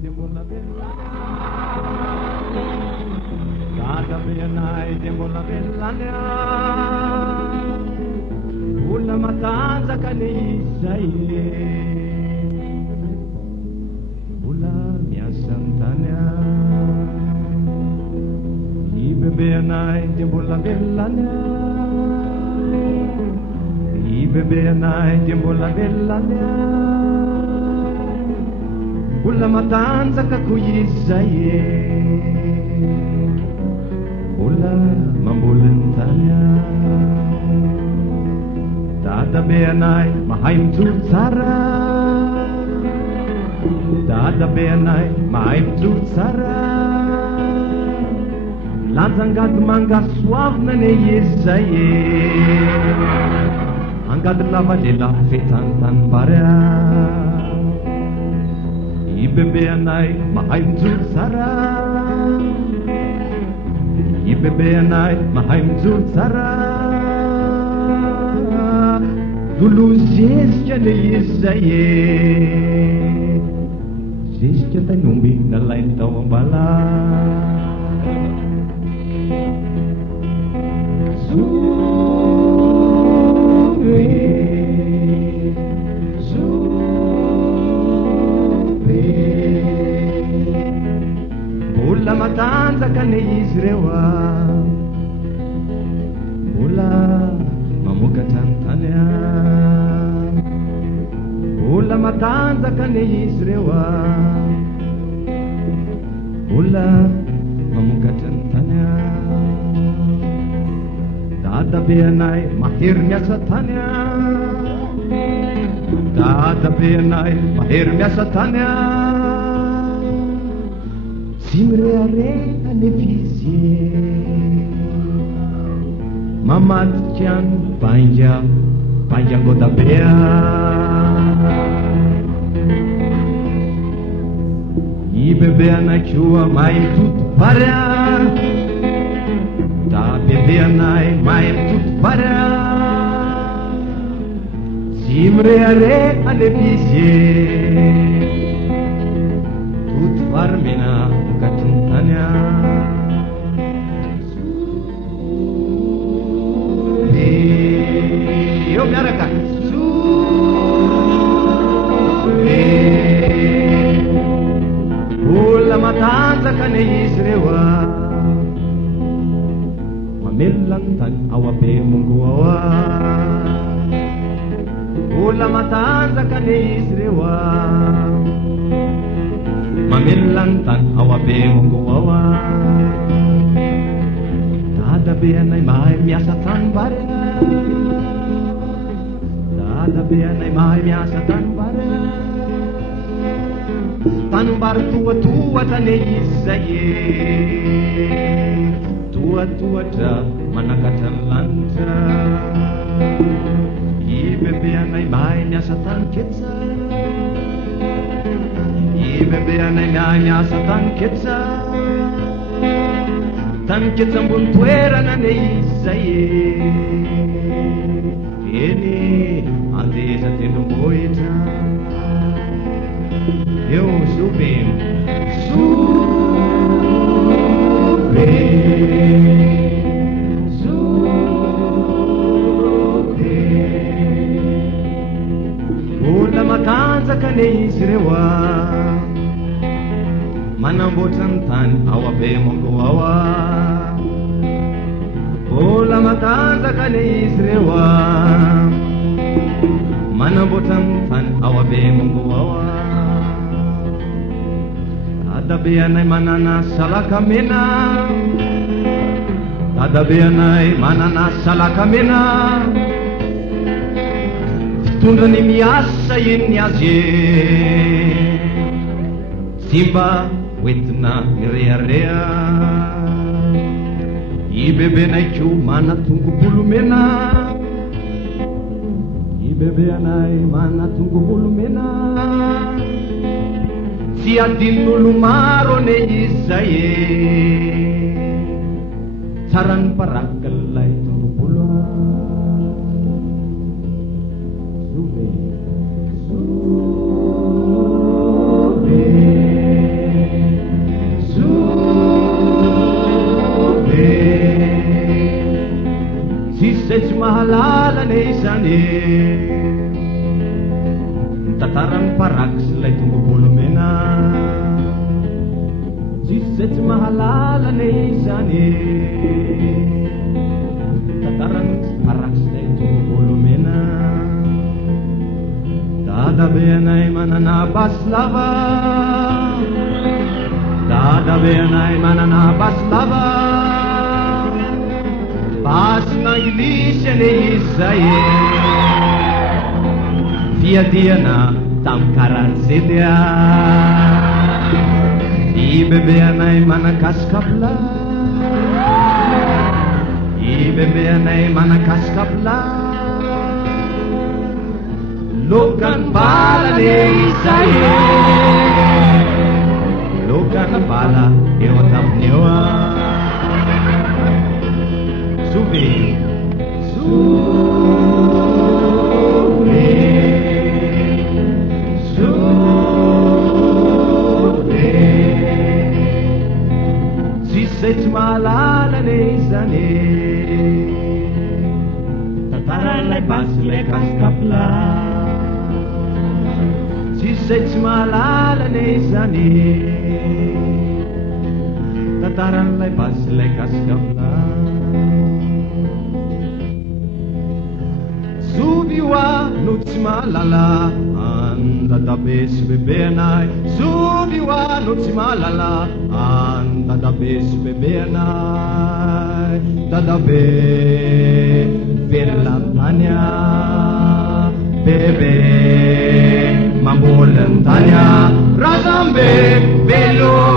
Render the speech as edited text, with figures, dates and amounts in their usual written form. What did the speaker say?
dia mbola velona Dada beanay dia mbola velona Olona matanjaka ny izay Mbola miasa ny tany I bebeanay dia mbola velona I bebeanay dia mbola velona Olona matanjaka ko izay Mbola mamboly ny tany Dada beanay mahay mijoro tsara Dada beanay mahay mijoro tsara Lanjangady mangasoavina ne izay Angady lava lela fetany tanimbary I bebeanay mahay mijoro tsara I bebeanay mahay mijoro tsara Dolo zezika ne izay Zezika tainomby nalainy tao ambala Mbola matanjaka ne izy reo Mbola mamokatra ny tany Mbola matanjaka ne izy reo Mbola mamokatra ny tany Dada beanay mahery miasa tany Dada beanay mahery miasa tany Tsy mirehareha ne fizy Mamadika any bainga angodabea I bebeanay koa mahay mitoto vary Da bebeanay mahay mitoto vary Tsy mirehareha ne fizy Toto vary mena mokatry ny tany Eo miaraka Olona matanjaka ne izy reo Mamelona ny tany ao abe mongo ao Olona matanjaka ne izy reo Mamelona ny tany ao abe mongo ao Dada beanay mahay miasa tanimbary Dada beanay mahay miasa tanimbary Tanimbary toatoatra ne izay Toatoatra manakatra ny lanitra I bebeanay mahay miasa taniketsa I bebeanay mahay miasa taniketsa Taniketsa ambony toerana ne izay Eny andeza tendrombohitra Eo sobe Sobe Sobe Olona matanjaka ne izy reo Manamboatra ny tany ao abe mongo ao Olona matanjaka ne izy reo Manamboatra ny tany ao abe mongo ao Dada beanay manana salaka mena Dada beanay manana salaka mena Fitondrany miasa eny azy Tsy mba hoentina mirehareha I bebenay ko mana tongobolo mena I bebeanay mana tongobolo mena Tsy adin'olo maro ne izay Tsara ny paraka lay tongobolo Sobe Sobe Tataran parak sila'y tumubulumena Sisat mahalala na izani Tataran parak sila'y tumubulumena Dadabayan ay mananabas lava Dadabayan ay mananabas lava Pas na iglesia ni Israel Via Diana tam karatsidya Ibebean ay manakaskapla Ibebean ay manakaskapla Lukan pala ni Israel Lukan pala iotam niwa Subi Sisat malala ni zane Tataran lay pas lekas kapla Sisat malala ni zane Tataran lay pas lekas kapla Subiwa nuts malala Anda dabes bebenay Subiwa nuts malala Anda dabes bebenay Dadabe Virlantanya Bebe Mamulantanya Razambe Belo